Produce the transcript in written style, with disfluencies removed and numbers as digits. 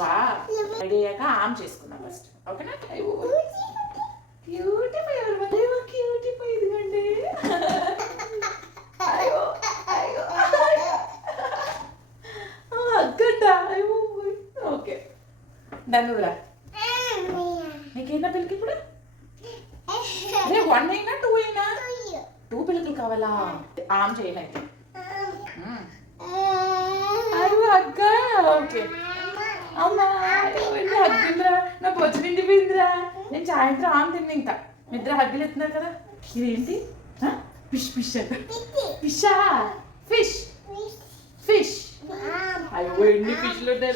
వా రెడీ అయ్యాక ఆమ్ చేసుకుందాం ఫస్ట్, ఓకేనా? క్యూటీ పై ఎవరు క్యూటీ పై ఇదిగండి. అయ్యో అయ్యో అగ్గట. అయ్యో ఓకే ధనురా, నీకేనా పిల్లకి ఇప్పుడు? అదే 1 అయినా 2 అయినా? 2 పిల్లలు కావాలా? ఆమ్ చేయలేదు. అయ్యో అక్క ఓకే. అమ్మా హగ్గుందిరా, నా పొచ్చు నిండిపోయిందిరా. నేను సాయంత్రం ఆమ్ తిన్నా. ఇంకా నిద్ర హగ్గులు ఎత్తున్నారు కదా. ఇదేంటి? ఫిష్ ఫిష్ అంట. ఫిషా? Fish fish. అయ్యో ఎన్ని ఫిష్లు ఉంటాయి.